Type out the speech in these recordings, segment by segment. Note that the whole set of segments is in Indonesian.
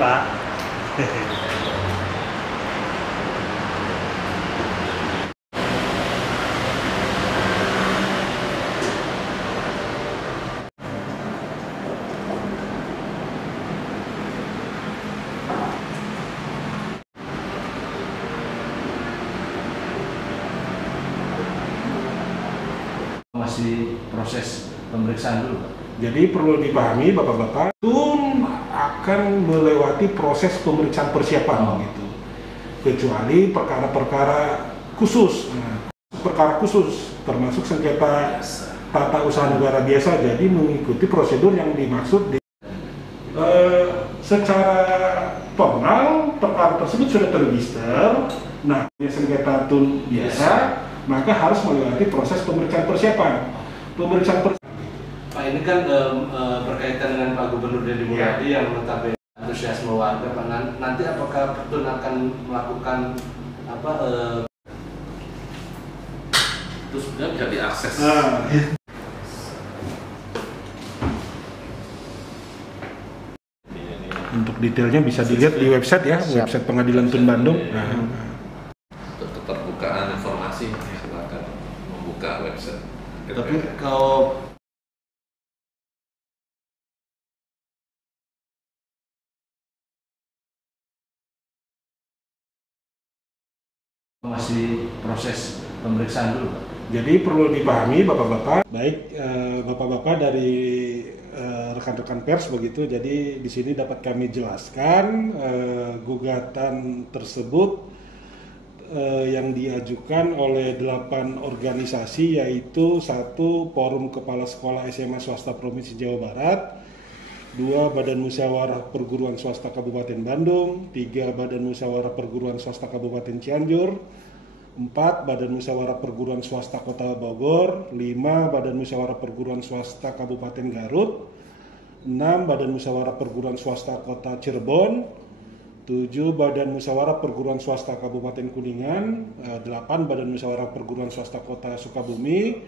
Pak. Masih proses pemeriksaan dulu, Pak. Jadi perlu dipahami Bapak-Bapak, tun akan melewati proses pemeriksaan persiapan gitu. Kecuali perkara-perkara khusus. Nah, perkara khusus termasuk sengketa tata usaha negara biasa, jadi mengikuti prosedur yang dimaksud di secara formal perkara tersebut sudah terregister. Nah, sengketa tun biasa, maka harus melewati proses pemeriksaan persiapan. Pak, ini kan berkaitan dengan Pak Gubernur Deddy Mulyadi yang notabene antusiasme warga. Pak, nanti apakah Petun akan melakukan apa? Itu sebenarnya bisa diakses. Untuk detailnya bisa dilihat di website ya, website Pengadilan Tun Bandung. Untuk keterbukaan informasi, silakan membuka website. Tapi kalau masih proses pemeriksaan dulu, Pak. Jadi perlu dipahami Bapak-Bapak, baik Bapak-Bapak dari rekan-rekan pers begitu. Jadi di sini dapat kami jelaskan gugatan tersebut yang diajukan oleh 8 organisasi, yaitu 1 Forum Kepala Sekolah SMA Swasta Provinsi Jawa Barat, 2 Badan Musyawarah Perguruan Swasta Kabupaten Bandung, 3 Badan Musyawarah Perguruan Swasta Kabupaten Cianjur, 4 Badan Musyawarah Perguruan Swasta Kota Bogor, 5 Badan Musyawarah Perguruan Swasta Kabupaten Garut, 6 Badan Musyawarah Perguruan Swasta Kota Cirebon, 7 Badan Musyawarah Perguruan Swasta Kabupaten Kuningan, 8 Badan Musyawarah Perguruan Swasta Kota Sukabumi,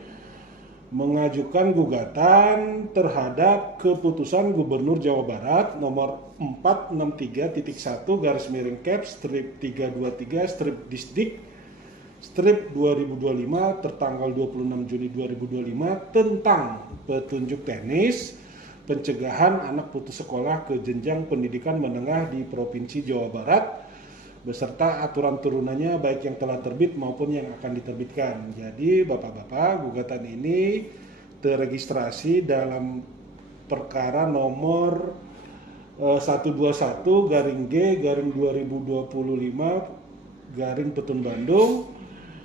mengajukan gugatan terhadap keputusan Gubernur Jawa Barat nomor 463.1/33/Distrik/2025 tertanggal 26 Juni 2025 tentang petunjuk teknis pencegahan anak putus sekolah ke jenjang pendidikan menengah di Provinsi Jawa Barat beserta aturan turunannya baik yang telah terbit maupun yang akan diterbitkan. Jadi Bapak-Bapak, gugatan ini terregistrasi dalam perkara nomor 121/G/2025 Petun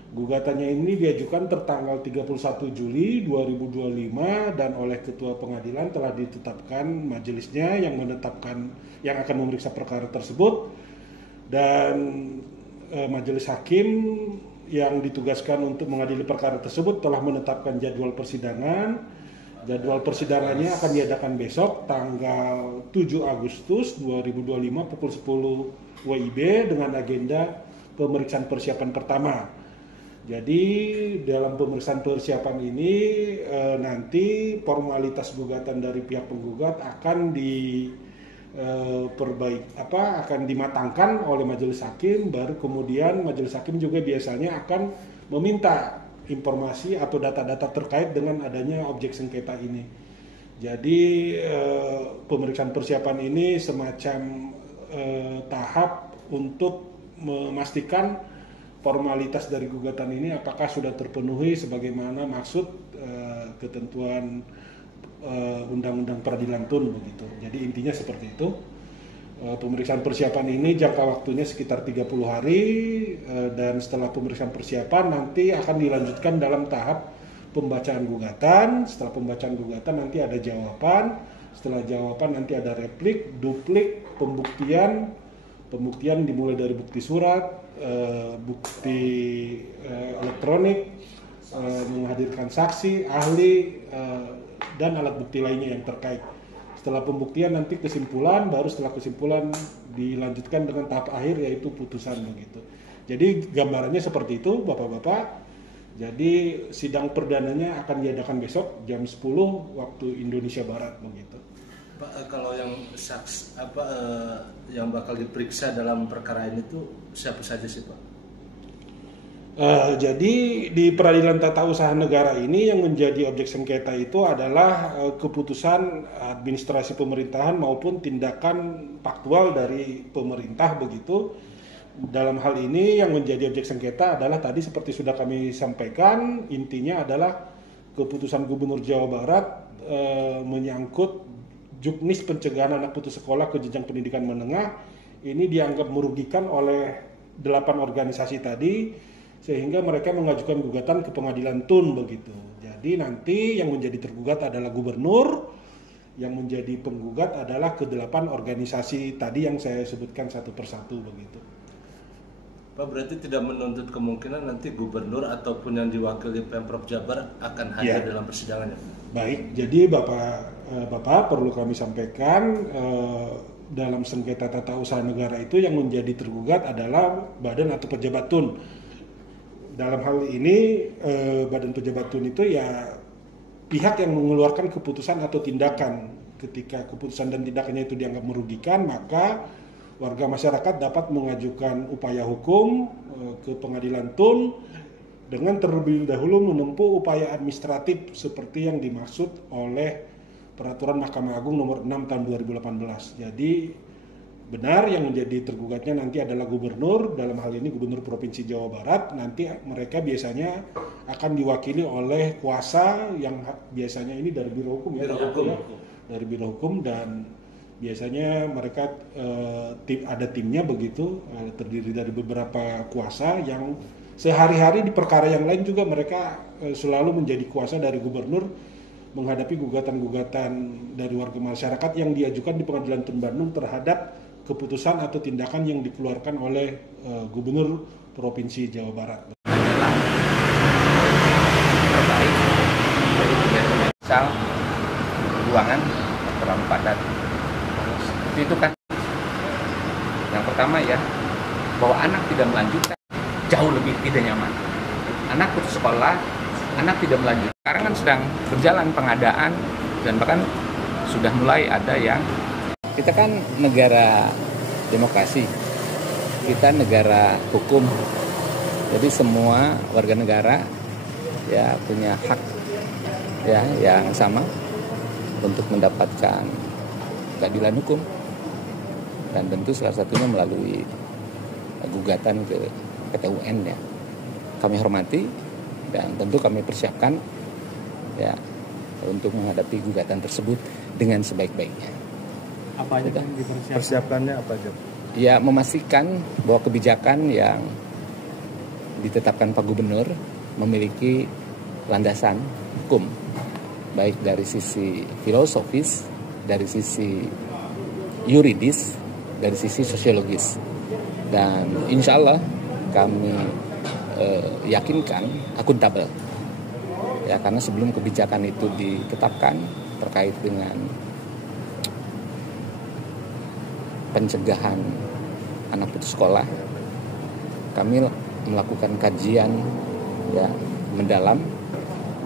Gugatannya ini diajukan tertanggal 31 Juli 2025 dan oleh Ketua Pengadilan telah ditetapkan majelisnya yang akan memeriksa perkara tersebut, dan majelis hakim yang ditugaskan untuk mengadili perkara tersebut telah menetapkan jadwal persidangan. Jadwal persidangannya akan diadakan besok tanggal 7 Agustus 2025 pukul 10 WIB dengan agenda pemeriksaan persiapan pertama. Jadi dalam pemeriksaan persiapan ini nanti formalitas gugatan dari pihak penggugat akan akan dimatangkan oleh majelis hakim, baru kemudian majelis hakim juga biasanya akan meminta informasi atau data-data terkait dengan adanya objek sengketa ini. Jadi pemeriksaan persiapan ini semacam tahap untuk memastikan formalitas dari gugatan ini apakah sudah terpenuhi sebagaimana maksud ketentuan Undang-Undang Peradilan Tun begitu. Jadi intinya seperti itu. Pemeriksaan persiapan ini jangka waktunya sekitar 30 hari dan setelah pemeriksaan persiapan nanti akan dilanjutkan dalam tahap pembacaan gugatan. Setelah pembacaan gugatan nanti ada jawaban. Setelah jawaban nanti ada replik, duplik, pembuktian dimulai dari bukti surat, bukti elektronik, menghadirkan saksi, ahli, dan alat bukti lainnya yang terkait. Setelah pembuktian nanti kesimpulan, baru setelah kesimpulan dilanjutkan dengan tahap akhir yaitu putusan begitu. Jadi gambarannya seperti itu Bapak-Bapak. Jadi sidang perdananya akan diadakan besok jam 10 waktu Indonesia Barat begitu. Pak, kalau yang yang bakal diperiksa dalam perkara ini tuh siapa saja sih, Pak? Jadi di peradilan tata usaha negara ini yang menjadi objek sengketa itu adalah keputusan administrasi pemerintahan maupun tindakan faktual dari pemerintah begitu. Dalam hal ini yang menjadi objek sengketa adalah tadi seperti sudah kami sampaikan, intinya adalah keputusan Gubernur Jawa Barat menyangkut juknis pencegahan anak putus sekolah ke jenjang pendidikan menengah. Ini dianggap merugikan oleh 8 organisasi tadi, sehingga mereka mengajukan gugatan ke pengadilan TUN begitu. Jadi nanti yang menjadi tergugat adalah gubernur, yang menjadi penggugat adalah ke-8 organisasi tadi yang saya sebutkan satu persatu begitu. Pak, berarti tidak menuntut kemungkinan nanti gubernur ataupun yang diwakili Pemprov Jabar akan hadir dalam persidangannya? Baik, jadi Bapak perlu kami sampaikan dalam sengketa tata usaha negara itu yang menjadi tergugat adalah badan atau pejabat TUN. Dalam hal ini badan pejabat TUN itu ya pihak yang mengeluarkan keputusan atau tindakan. Ketika keputusan dan tindakannya itu dianggap merugikan, maka warga masyarakat dapat mengajukan upaya hukum ke pengadilan TUN dengan terlebih dahulu menempuh upaya administratif seperti yang dimaksud oleh Peraturan Mahkamah Agung nomor 6 tahun 2018. Jadi benar yang menjadi tergugatnya nanti adalah gubernur, dalam hal ini Gubernur Provinsi Jawa Barat. Nanti mereka biasanya akan diwakili oleh kuasa yang biasanya ini dari Biro Hukum dari Biro Hukum, dan biasanya mereka ada timnya begitu, terdiri dari beberapa kuasa yang sehari-hari di perkara yang lain juga mereka selalu menjadi kuasa dari gubernur menghadapi gugatan-gugatan dari warga masyarakat yang diajukan di Pengadilan TUN Bandung terhadap keputusan atau tindakan yang dikeluarkan oleh Gubernur Provinsi Jawa Barat. Terbaik dari misal ruangan terlalu padat. Seperti itu kan. Yang pertama ya, bahwa anak tidak melanjutkan jauh lebih tidak nyaman. Anak putus sekolah, anak tidak melanjutkan. Sekarang kan sedang berjalan pengadaan dan bahkan sudah mulai ada yang kita kan negara demokrasi, kita negara hukum, jadi semua warga negara ya punya hak ya yang sama untuk mendapatkan keadilan hukum, dan tentu salah satunya melalui gugatan ke PT UN ya. Kami hormati dan tentu kami persiapkan ya untuk menghadapi gugatan tersebut dengan sebaik-baiknya. Apa aja yang dipersiapkan? Persiapannya apa aja? Ya, memastikan bahwa kebijakan yang ditetapkan Pak Gubernur memiliki landasan hukum, baik dari sisi filosofis, dari sisi yuridis, dari sisi sosiologis. Dan insya Allah kami yakinkan akuntabel. Ya, karena sebelum kebijakan itu ditetapkan terkait dengan pencegahan anak putus sekolah, kami melakukan kajian ya mendalam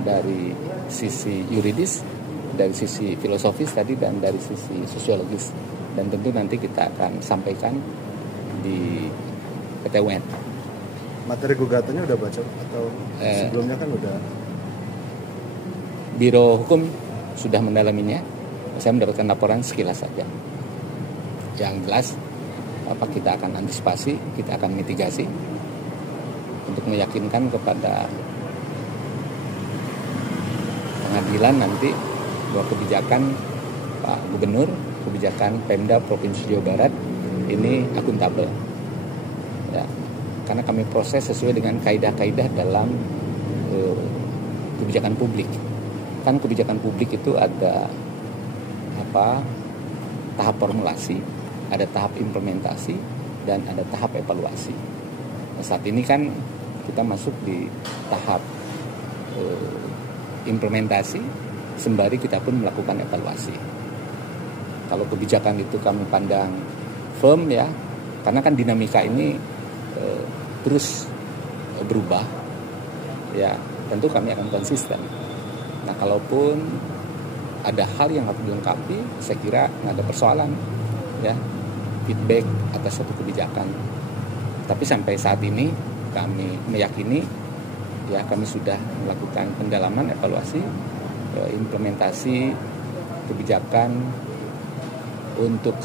dari sisi yuridis, dari sisi filosofis tadi, dan dari sisi sosiologis, dan tentu nanti kita akan sampaikan di PT UN. Materi gugatannya udah baca atau sebelumnya kan udah? Biro Hukum sudah mendalaminya. Saya mendapatkan laporan sekilas saja. Yang jelas kita akan antisipasi, kita akan mitigasi untuk meyakinkan kepada pengadilan nanti bahwa kebijakan Pak Gubernur, kebijakan Pemda Provinsi Jawa Barat ini akuntabel. Ya, karena kami proses sesuai dengan kaidah-kaidah dalam kebijakan publik. Kan kebijakan publik itu ada tahap formulasi, ada tahap implementasi, dan ada tahap evaluasi. Nah, saat ini kan kita masuk di tahap implementasi, sembari kita pun melakukan evaluasi. Kalau kebijakan itu kami pandang firm ya, karena kan dinamika ini terus berubah, ya tentu kami akan konsisten. Nah, kalaupun ada hal yang harus dilengkapi, saya kira nggak ada persoalan ya, feedback atas suatu kebijakan. Tapi sampai saat ini kami meyakini ya, kami sudah melakukan pendalaman, evaluasi, implementasi kebijakan untuk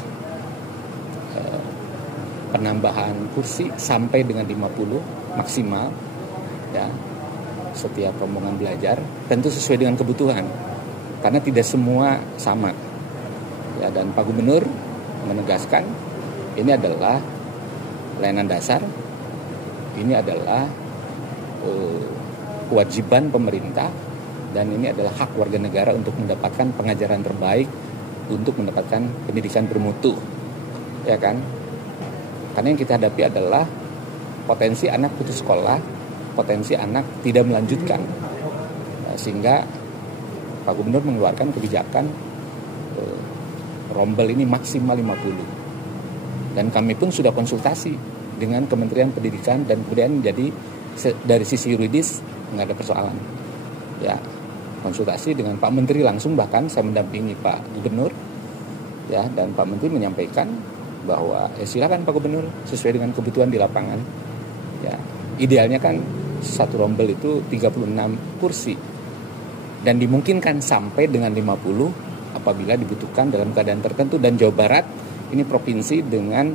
penambahan kursi sampai dengan 50 maksimal ya, setiap rombongan belajar, tentu sesuai dengan kebutuhan karena tidak semua sama ya. Dan Pak Gubernur menegaskan ini adalah layanan dasar, ini adalah kewajiban pemerintah, dan ini adalah hak warga negara untuk mendapatkan pengajaran terbaik, untuk mendapatkan pendidikan bermutu ya kan. Karena yang kita hadapi adalah potensi anak putus sekolah, potensi anak tidak melanjutkan, sehingga Pak Gubernur mengeluarkan kebijakan rombel ini maksimal 50. Dan kami pun sudah konsultasi dengan Kementerian Pendidikan, dan kemudian jadi dari sisi yuridis nggak ada persoalan ya. Konsultasi dengan Pak Menteri langsung, bahkan saya mendampingi Pak Gubernur ya, dan Pak Menteri menyampaikan bahwa silakan Pak Gubernur sesuai dengan kebutuhan di lapangan ya. Idealnya kan satu rombel itu 36 kursi, dan dimungkinkan sampai dengan 50 apabila dibutuhkan dalam keadaan tertentu. Dan Jawa Barat ini provinsi dengan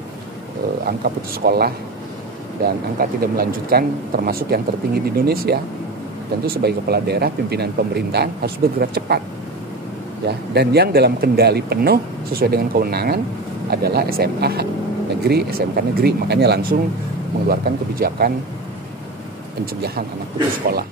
angka putus sekolah dan angka tidak melanjutkan termasuk yang tertinggi di Indonesia. Tentu sebagai kepala daerah, pimpinan pemerintahan harus bergerak cepat ya. Dan yang dalam kendali penuh sesuai dengan kewenangan adalah SMA negeri, SMK negeri. Makanya langsung mengeluarkan kebijakan pencegahan anak putus sekolah.